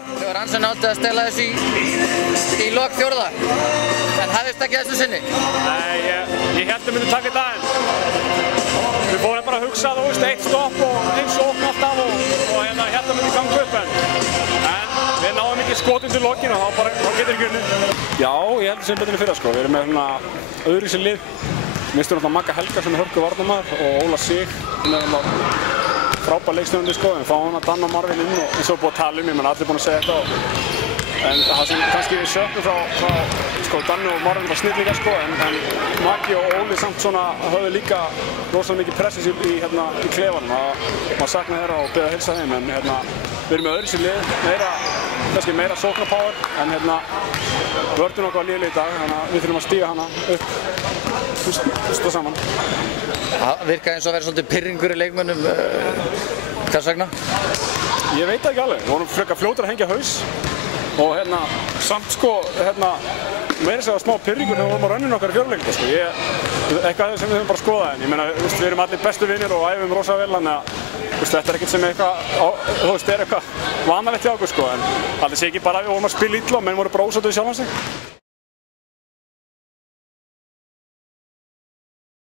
Þau var ansi náttið að stela þessu í lok fjórða, en hafðist ekki þessu sinni? Nei, ég held að við myndum taka þetta en við fórum bara að hugsa, þú veist, eitt stopp og eins sókn alltaf og hérna held að myndi ganga upp en við náðum ekki skotin til lokin og þá getur ekki unnið. Já, ég held að sem betur í fyrra sko, við erum með svona öðruvísi lið. Mistur náttúrulega Magga Helga sem er hörku varnarmaður og Óla Sig sem er frábær leikstjórnandi sko, við fáum hann að Danna og Marvin inn og eins og búið að tala ég menn allir búin að segja þetta en það sem kannski við söknum frá sko, Danni og Marvin var snillingar sko en Maggi og Óli samt svona höfðu líka rosalega mikið pressis í klefanum maður saknaði þeirra og beðið að heilsa þeim en við erum með öðru sér lið, kannski meira sóknarpower en vörðum okkar liðlega í dag þannig að við þurfum að stíga hana upp og saman. Það virkaði eins og að vera svolítið pirringur í leikmönnum, hvers vegna? Ég veit ekki alveg, við vorum frekar fljótir að hengja haus og samt sko, meira segja smá pirringur þegar við vorum á rönninu okkar í fjórleiknum sko. Eitthvað sem við höfum bara skoðað en ég meina, við erum allir bestu vinnir og æfum rosa vel þannig að þetta er ekkert sem eitthvað vanalegt hjá okkur sko en það sé ekki bara að við vorum að spila illa og menn voru bara ósáttir við sjálfan sig.